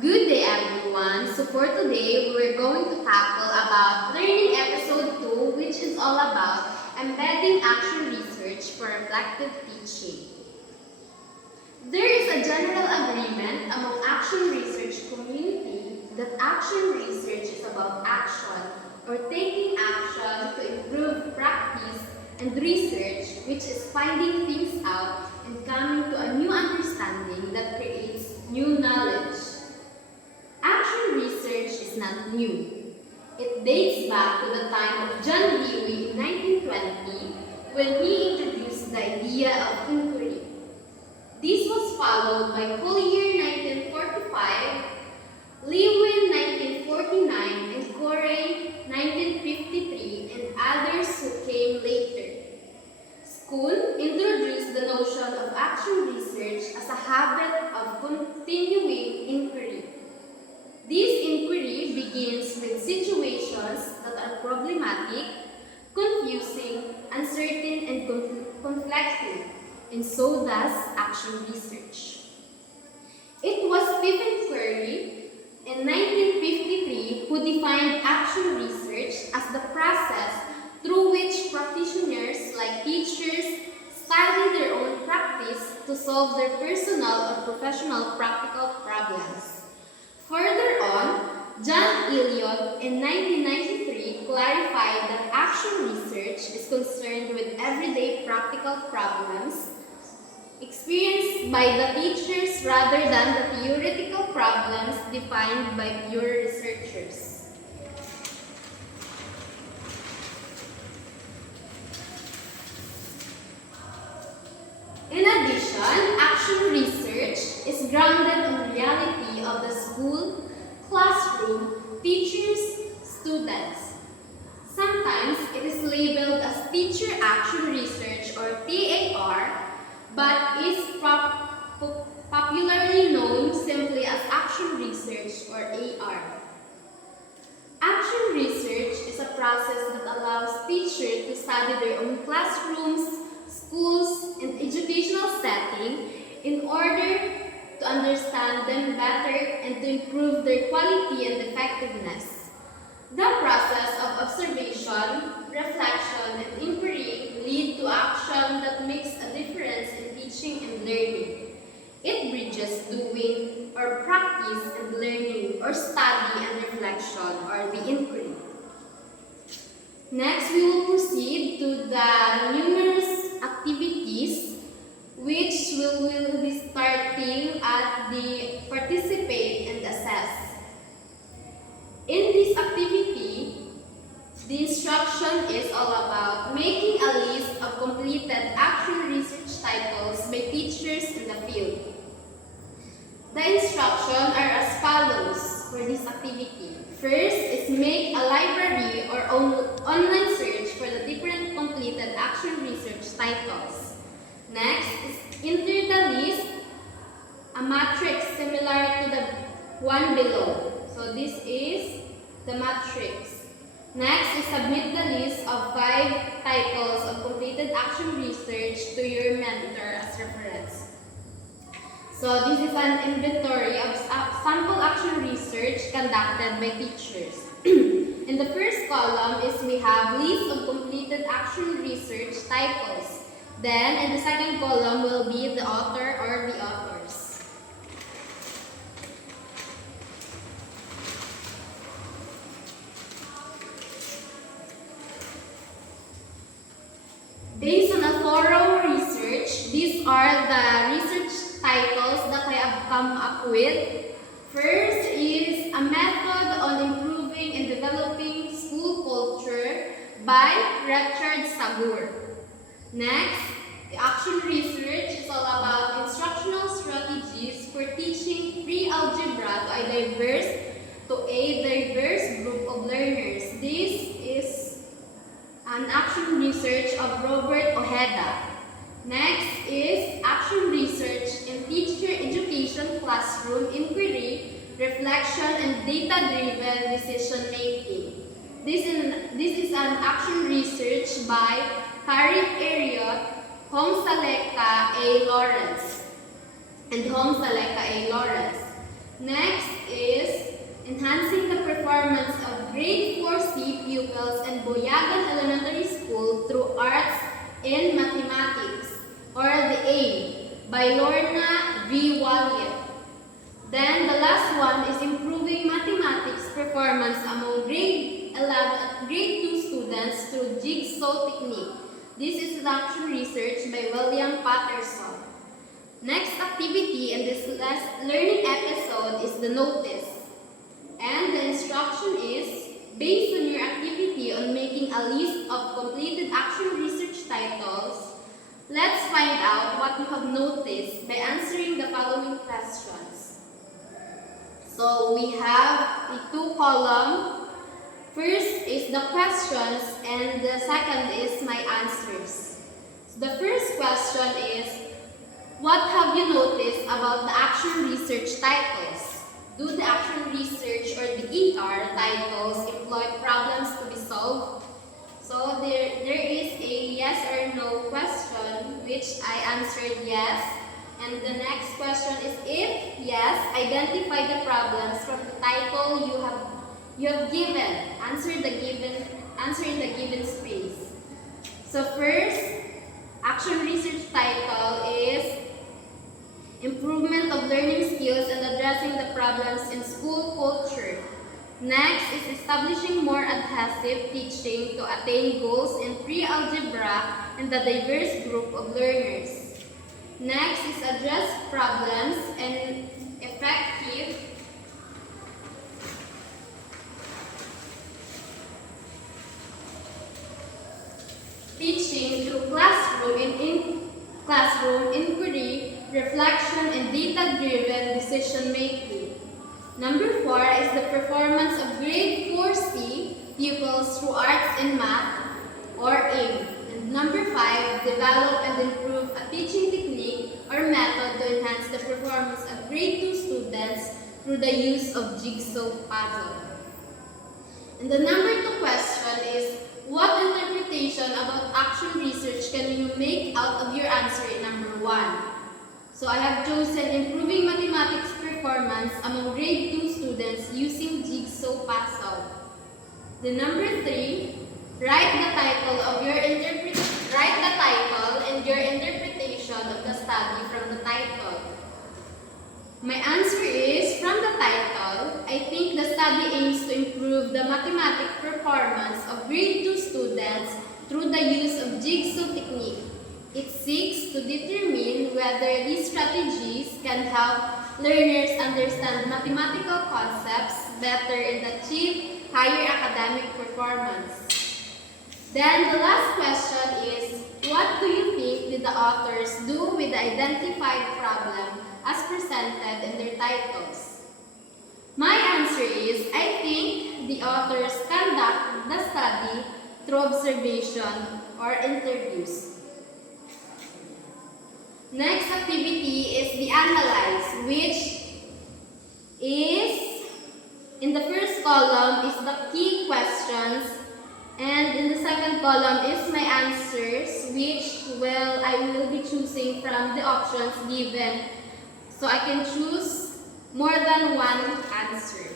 Good day everyone. So for today, we're going to tackle about learning episode 2, which is all about embedding action research for reflective teaching. There is a general agreement among action research community that action research is about action or taking action to improve practice, and research, which is finding things out and coming to a new understanding that creates new knowledge. Action research is not new. It dates back to the time of John Dewey in 1920 when he introduced the idea of inquiry. This was followed by Collier 1945, Lewin 1949, and Corey 1953, and others who came later. School introduced the notion of action research as a habit of continuing inquiry. This inquiry begins with situations that are problematic, confusing, uncertain, and conflicting, and so does action research. It was Stephen Curry in 1953 who defined action research as the process through which practitioners like teachers study their own practice to solve their personal or professional practical problems. Further on, John Elliott in 1993 clarified that action research is concerned with everyday practical problems experienced by the teachers rather than the theoretical problems defined by pure researchers. In addition, action research is grounded on the reality of the school, classroom, teachers, students. Sometimes it is labeled as teacher action research or TAR, but is popularly known simply as action research or AR. Action research is a process that allows teachers to study their own classrooms, schools, and educational setting in order to understand them better and to improve their quality and effectiveness. The process of observation, reflection, and inquiry lead to action that makes a difference in teaching and learning. It bridges doing or practice and learning or study and reflection or the inquiry. Next, we will proceed to the numerous activities which we will be starting at the participate and assess. In this activity, the instruction is all about making a list of completed action research titles by teachers in the field. The instructions are as follows for this activity. First is make a library or online search for the different completed action research titles. Next is enter the list, a matrix similar to the one below. So this is the matrix. Next is submit the list of 5 titles of completed action research to your mentor as reference. So this is an inventory of sample action research conducted by teachers. In the first column is we have list of completed action research titles. Then in the second column will be the author or the authors. Based on a thorough research, these are the research titles that I have come up with. First is a method on improving and developing school culture by Richard Sagur. Next, the action research is all about instructional strategies for teaching pre-algebra to a diverse group of learners. This is an action research of Robert Ojeda. Next is action research in teacher education classroom inquiry, reflection, and data-driven decision-making. This is an action research by Carrie Elliott, Home Selecta A. Lawrence, and Home Selecta A. Lawrence. Next performance of grade 4C pupils in Boyagan Elementary School through arts in mathematics, or the AIM, by Lorna V. Walliet. Then the last one is improving mathematics performance among grade 2 students through jigsaw technique. This is induction research by William Patterson. Next activity in this learning episode is the notice. And the instruction is, based on your activity on making a list of completed action research titles, let's find out what you have noticed by answering the following questions. So we have a 2-column. First is the questions and the second is my answers. So the first question is, what have you noticed about the action research titles? Do the action research or the ER titles employ problems to be solved? So there is a yes or no question which I answered yes. And the next question is, if yes, identify the problems from the title you have given. Answer in the given space. So first, action research title is Improvement of Learning Skills and Addressing the Problems in School Culture. Next is establishing more adhesive teaching to attain goals in pre-algebra and the diverse group of learners. Next is address problems and effective teaching through classroom inquiry, reflection, and data-driven decision-making. Number 4 is the performance of grade 4C pupils through arts and math, or AIM. And number 5, develop and improve a teaching technique or method to enhance the performance of grade 2 students through the use of jigsaw puzzle. And the number 2 question is, what interpretation about action research can you make out of your answer in number 1? So I have chosen improving mathematics performance among grade 2 students using jigsaw puzzle. The number 3, write the title and your interpretation of the study from the title. My answer is, from the title, I think the study aims to improve the mathematics performance of grade 2 students through the use of jigsaw technique. It seeks to determine whether these strategies can help learners understand mathematical concepts better and achieve higher academic performance. Then the last question is, what do you think did the authors do with the identified problem as presented in their titles? My answer is, I think the authors conduct the study through observation or interviews. Next activity is the analyze, which is, in the first column is the key questions, and in the second column is my answers, which I will be choosing from the options given. So I can choose more than one answer.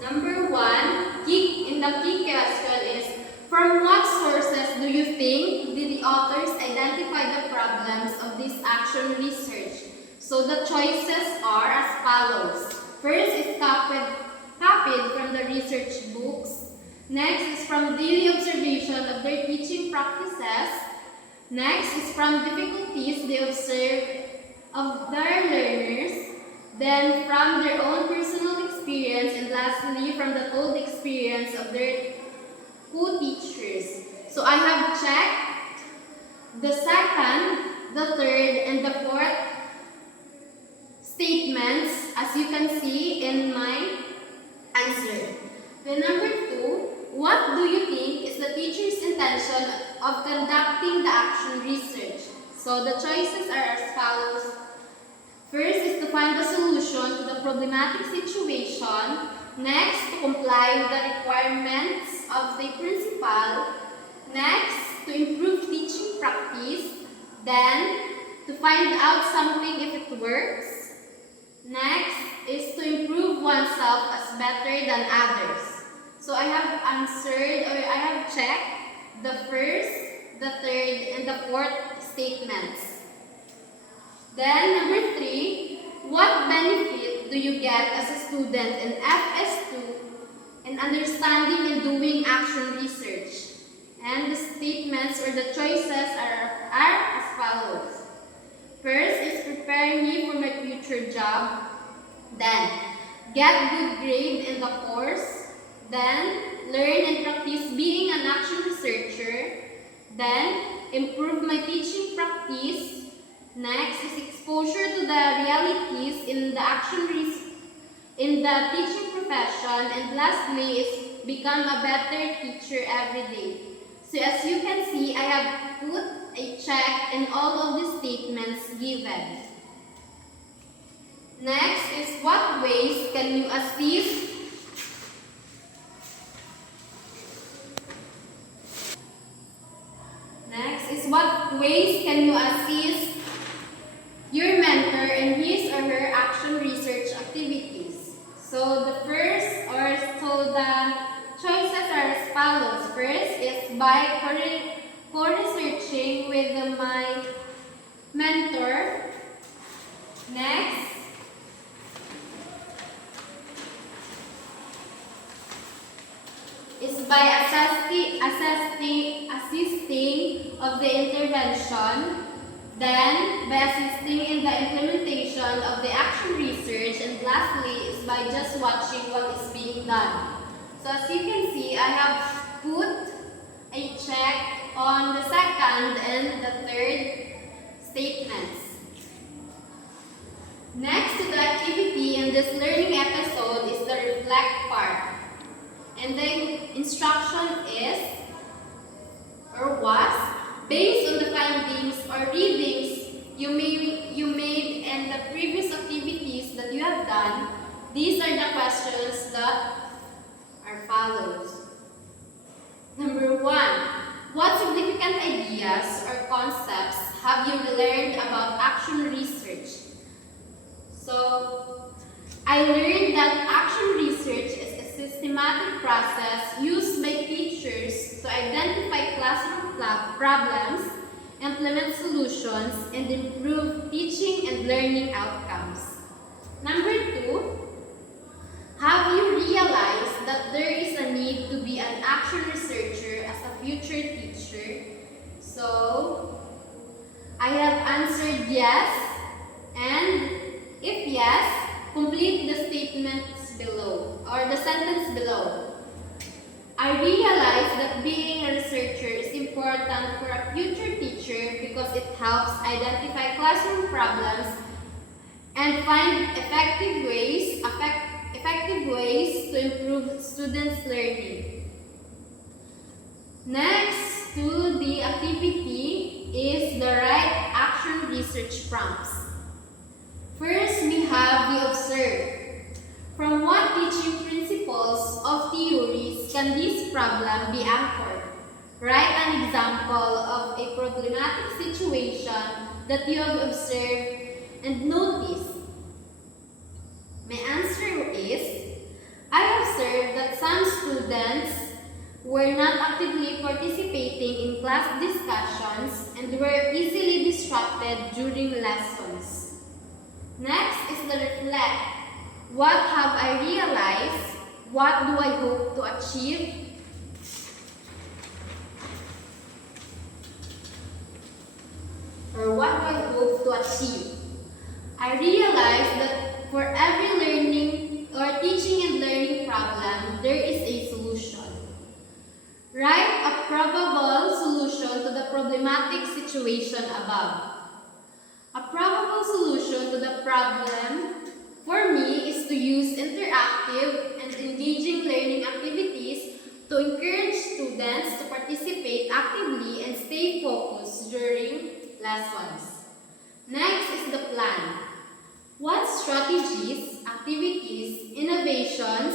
Number 1, in the key question is, from what sources do you think did the authors identify the problems of this action research? So the choices are as follows. First is copied from the research books. Next is from daily observation of their teaching practices. Next is from difficulties they observe of their learners. Then from their own personal experience, and lastly from the told experience of their co-teachers. So I have checked the second, the third, and the fourth statements, as you can see in my answer. Then number 2, what do you think is the teacher's intention of conducting the action research? So the choices are as follows. First is to find the solution to the problematic situation. Next, to comply with the requirements of the principal. Next, to improve teaching practice. Then, to find out something if it works. Next is to improve oneself as better than others. So I have answered, or I have checked the first, the third, and the fourth statements. Then number 3, what benefit do you get as a student in FS2 in understanding and doing action research? And the statements or the choices are as follows. First is prepare me for my future job. Then, get good grade in the course. Then, learn and practice being an action researcher. Then, improve my teaching practice. Next is exposure to the realities in the in the teaching profession. And lastly is become a better teacher every day. So as you can see, I have put a check in all of the statements given. Next is what ways can you assist your mentor in his or her action research activities? So the choices are as follows. First is by co-researching with my mentor. Next is by assisting of the intervention. Then, by assisting in the implementation of the action research. And lastly is by just watching what is being done. So as you can see, I have put a check on the second and the third statements. Next to the activity in this learning episode is the reflect part. And the instruction is or was based on the findings or readings you made and the previous activities that you have done. These are the questions that are follows. Number 1, what significant ideas or concepts have you learned about action research? So, I learned that action research is a systematic process used by teachers to identify classroom problems, implement solutions, and improve teaching and learning outcomes. Number 2, have you realized that there is a need to be an action researcher as a future teacher? So, I have answered yes, and if yes, complete the statements below or the sentence below. I realize that being a researcher is important for a future teacher because it helps identify classroom problems and find effective ways to improve students' learning. Next to the activity is the right action research prompts. First, we have the observe. From what teaching principles of theories can this problem be anchored? Write an example of a problematic situation that you have observed and noticed. My answer is, I observed that some students were not actively participating in class discussions and were easily distracted during lessons. Next is the reflect. What have I realized? What do I hope to achieve? Or what do I hope to achieve? I realized that for every learning or teaching and learning problem, there is a solution. Write a probable solution to the problematic situation above. A probable solution to the problem for me is to use interactive and engaging learning activities to encourage students to participate actively and stay focused during lessons. Next is the plan. What strategies, activities, innovations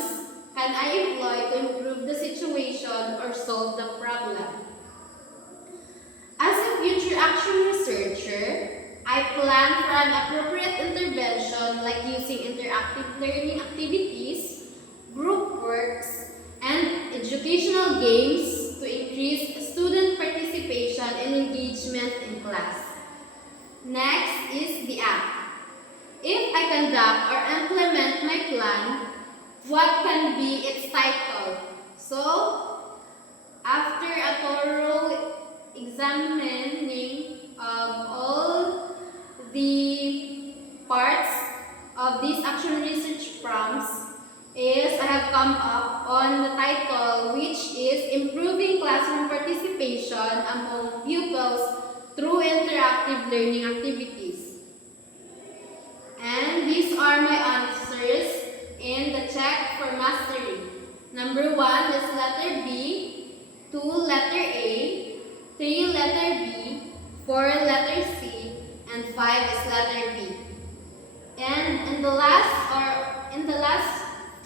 can I employ to improve the situation or solve the problem? plan for an appropriate intervention like using interactive learning activities, group works, and educational games to increase student participation and engagement in class. Next is the app. If I conduct or implement my plan, what can be its title? So, after a thorough examining of all the parts of these action research prompts, I have come up on the title, which is Improving Classroom Participation Among Pupils Through Interactive Learning Activities. And these are my answers in the check for mastery. Number 1 is letter B, 2 letter A, 3 letter B, 4 letter C, and 5 is letter B. And in the last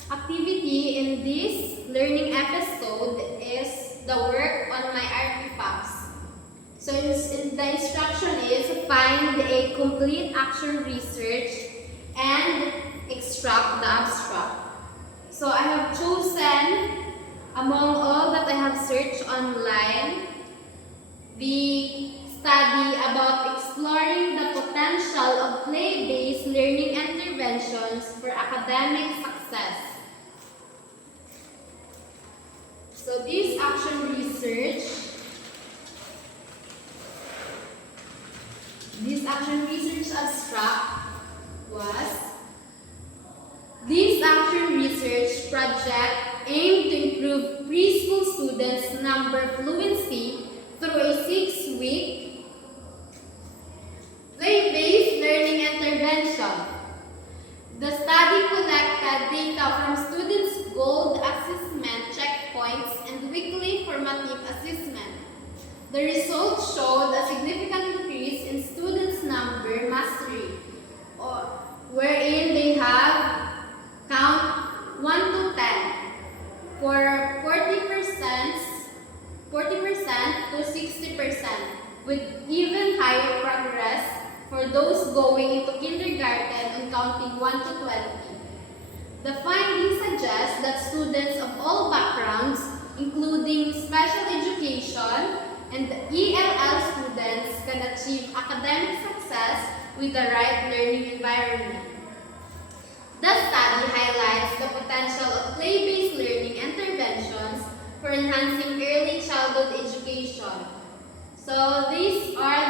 activity in this learning episode is the work on my artifacts. So the instruction is find a complete action research and extract the abstract. So I have chosen among all that I have searched online the study about exploring the potential of play-based learning interventions for academic success. So this action research abstract was, this action research project aimed to improve preschool students' number fluency through a 6-week play-based learning intervention. The study collected data from students' gold assessment checkpoints and weekly formative assessment. The results showed a significant increase in students' number mastery, wherein they have count 1 to 10 for 40% to 60%, with even higher progress for those going into kindergarten and counting 1 to 20. The findings suggest that students of all backgrounds, including special education and ELL students, can achieve academic success with the right learning environment. The study highlights the potential of play-based learning interventions for enhancing early childhood education. So these are